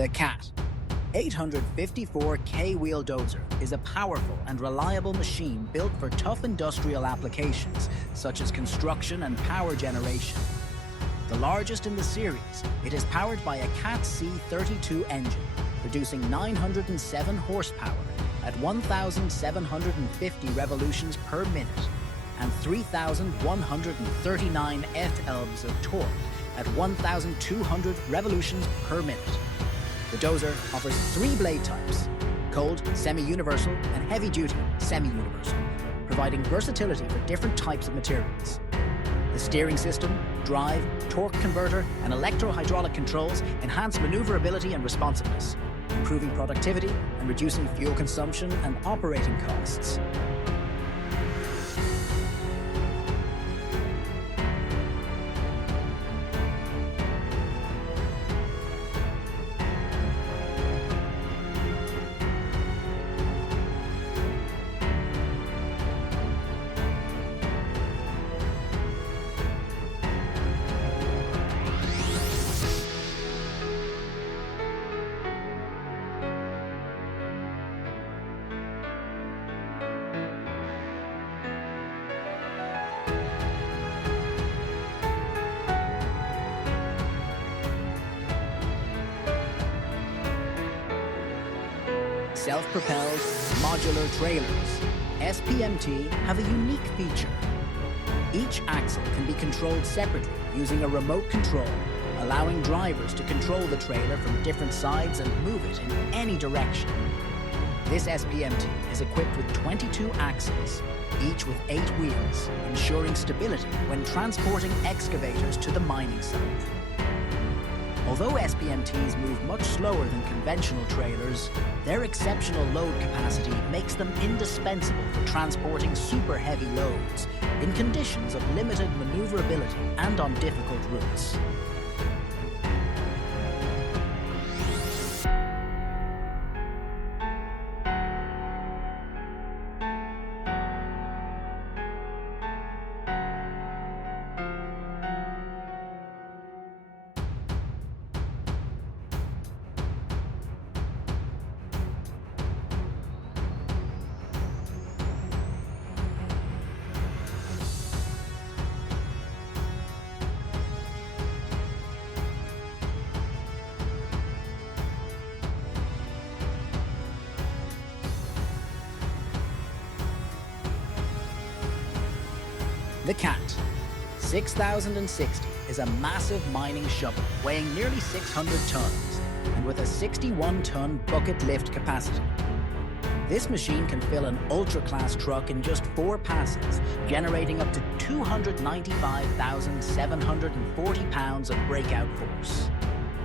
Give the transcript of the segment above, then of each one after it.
The CAT 854 K-wheel dozer is a powerful and reliable machine built for tough industrial applications such as construction and power generation. The largest in the series, it is powered by a CAT C32 engine, producing 907 horsepower at 1,750 revolutions per minute and 3,139 F-elbs of torque at 1,200 revolutions per minute. The dozer offers 3 blade types: cold, semi-universal, and heavy-duty, semi-universal, providing versatility for different types of materials. The steering system, drive, torque converter, and electro-hydraulic controls enhance maneuverability and responsiveness, improving productivity and reducing fuel consumption and operating costs. Self-propelled modular trailers, SPMT, have a unique feature. Each axle can be controlled separately using a remote control, allowing drivers to control the trailer from different sides and move it in any direction. This SPMT is equipped with 22 axles, each with 8 wheels, ensuring stability when transporting excavators to the mining site. Although SPMTs move much slower than conventional trailers, their exceptional load capacity makes them indispensable for transporting super heavy loads in conditions of limited maneuverability and on difficult routes. The CAT 6060 is a massive mining shovel weighing nearly 600 tons and with a 61-ton bucket lift capacity. This machine can fill an ultra-class truck in just 4 passes, generating up to 295,740 pounds of breakout force.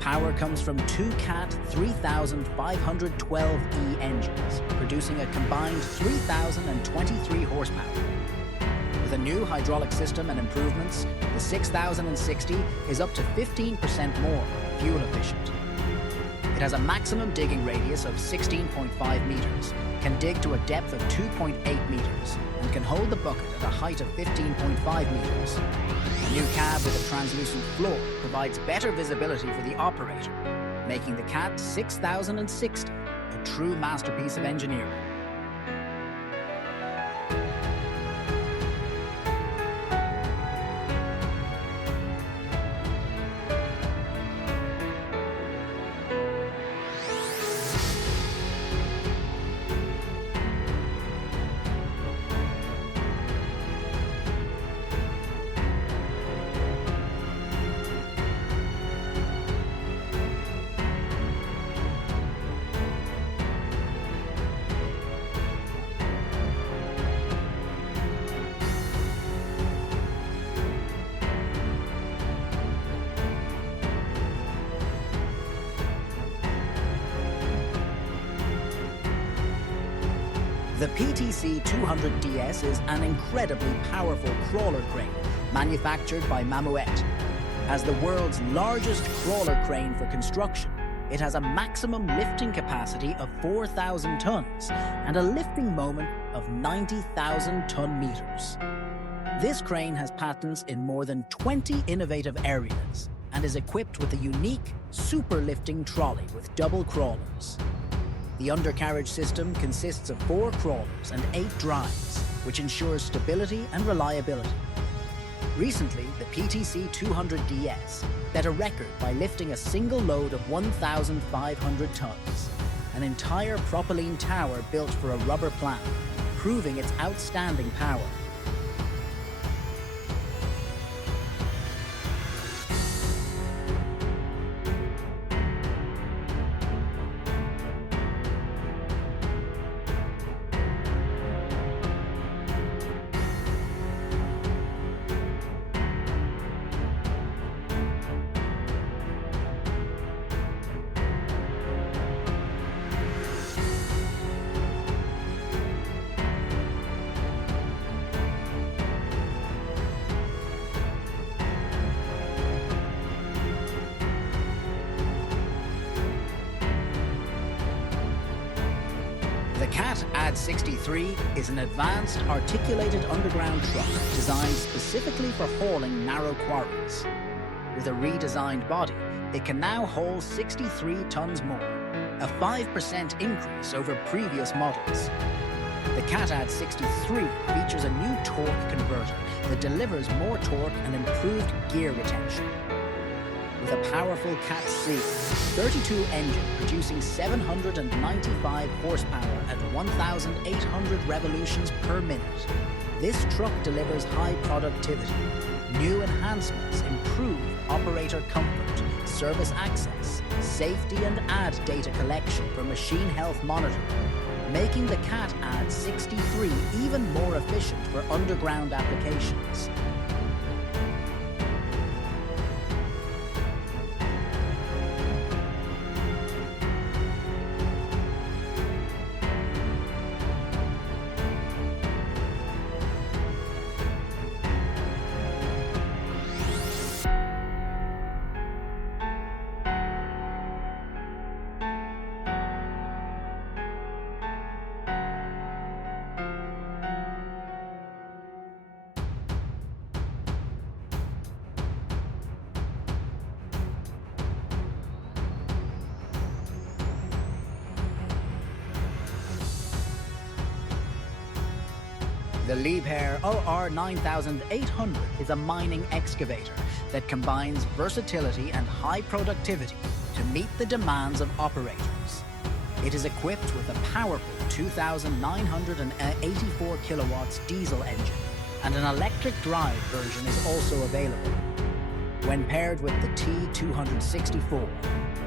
Power comes from 2 CAT 3512E engines, producing a combined 3,023 horsepower. With a new hydraulic system and improvements, the 6060 is up to 15% more fuel efficient. It has a maximum digging radius of 16.5 meters, can dig to a depth of 2.8 meters, and can hold the bucket at a height of 15.5 meters. A new cab with a translucent floor provides better visibility for the operator, making the CAT 6060 a true masterpiece of engineering. The PTC 200DS is an incredibly powerful crawler crane manufactured by Mamouet. As the world's largest crawler crane for construction, it has a maximum lifting capacity of 4,000 tons and a lifting moment of 90,000 ton-meters. This crane has patents in more than 20 innovative areas and is equipped with a unique, super lifting trolley with double crawlers. The undercarriage system consists of 4 crawlers and 8 drives, which ensures stability and reliability. Recently, the PTC 200DS set a record by lifting a single load of 1,500 tons, an entire propylene tower built for a rubber plant, proving its outstanding power. The CAT AD 63 is an advanced articulated underground truck designed specifically for hauling narrow quarries. With a redesigned body, it can now haul 63 tons more, a 5% increase over previous models. The CAT AD 63 features a new torque converter that delivers more torque and improved gear retention. With a powerful Cat C 32 engine producing 795 horsepower at 1,800 revolutions per minute, this truck delivers high productivity. New enhancements improve operator comfort, service access, safety and ad data collection for machine health monitoring, making the CAT AD 63 even more efficient for underground applications. The Liebherr OR 9800 is a mining excavator that combines versatility and high productivity to meet the demands of operators. It is equipped with a powerful 2,984 kilowatts diesel engine, and an electric drive version is also available. When paired with the T264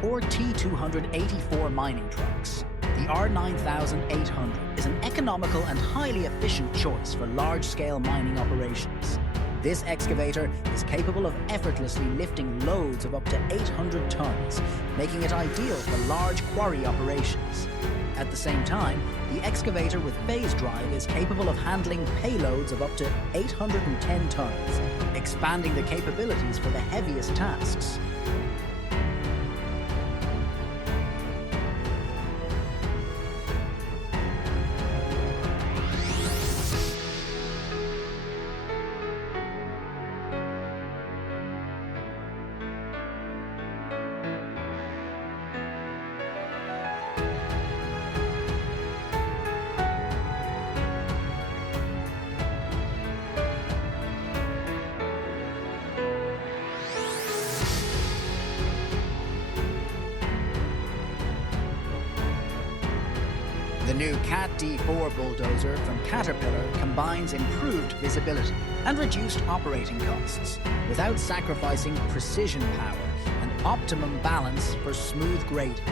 or T284 mining trucks, the R9800 is an economical and highly efficient choice for large-scale mining operations. This excavator is capable of effortlessly lifting loads of up to 800 tons, making it ideal for large quarry operations. At the same time, the excavator with phase drive is capable of handling payloads of up to 810 tons, expanding the capabilities for the heaviest tasks. The new Cat D4 bulldozer from Caterpillar combines improved visibility and reduced operating costs without sacrificing precision power and optimum balance for smooth grading.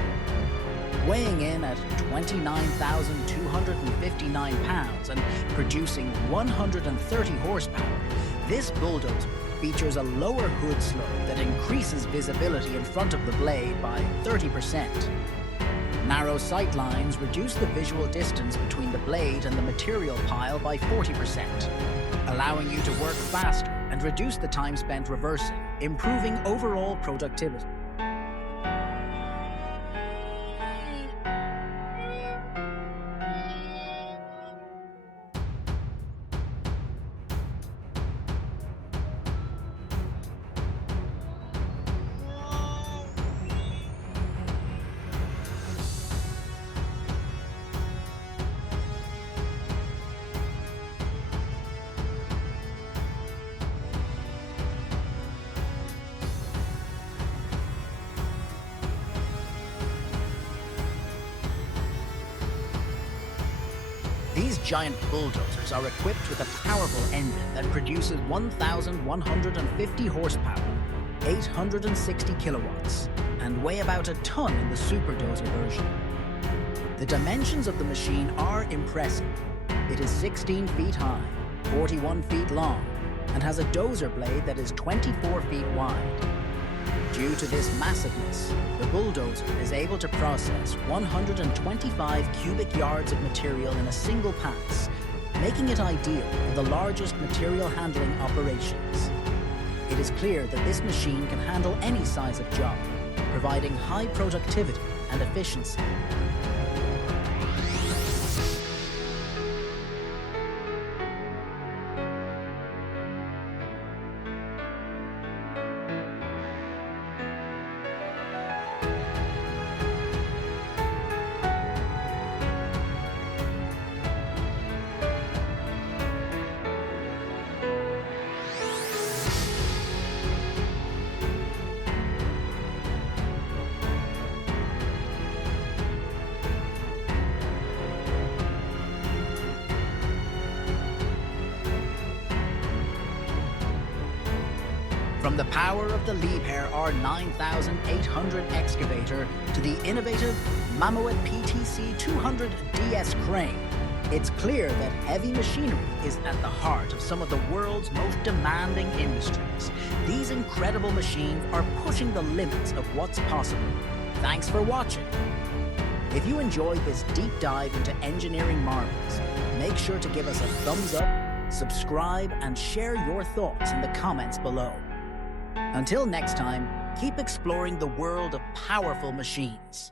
Weighing in at 29,259 pounds and producing 130 horsepower, this bulldozer features a lower hood slope that increases visibility in front of the blade by 30%. Narrow sight lines reduce the visual distance between the blade and the material pile by 40%, allowing you to work faster and reduce the time spent reversing, improving overall productivity. These giant bulldozers are equipped with a powerful engine that produces 1,150 horsepower, 860 kilowatts, and weigh about a ton in the superdozer version. The dimensions of the machine are impressive. It is 16 feet high, 41 feet long, and has a dozer blade that is 24 feet wide. Due to this massiveness, the bulldozer is able to process 125 cubic yards of material in a single pass, making it ideal for the largest material handling operations. It is clear that this machine can handle any size of job, providing high productivity and efficiency. From the power of the Liebherr R9800 excavator to the innovative Mammoet PTC 200 DS crane, it's clear that heavy machinery is at the heart of some of the world's most demanding industries. These incredible machines are pushing the limits of what's possible. Thanks for watching. If you enjoyed this deep dive into engineering marvels, make sure to give us a thumbs up, subscribe, and share your thoughts in the comments below. Until next time, keep exploring the world of powerful machines.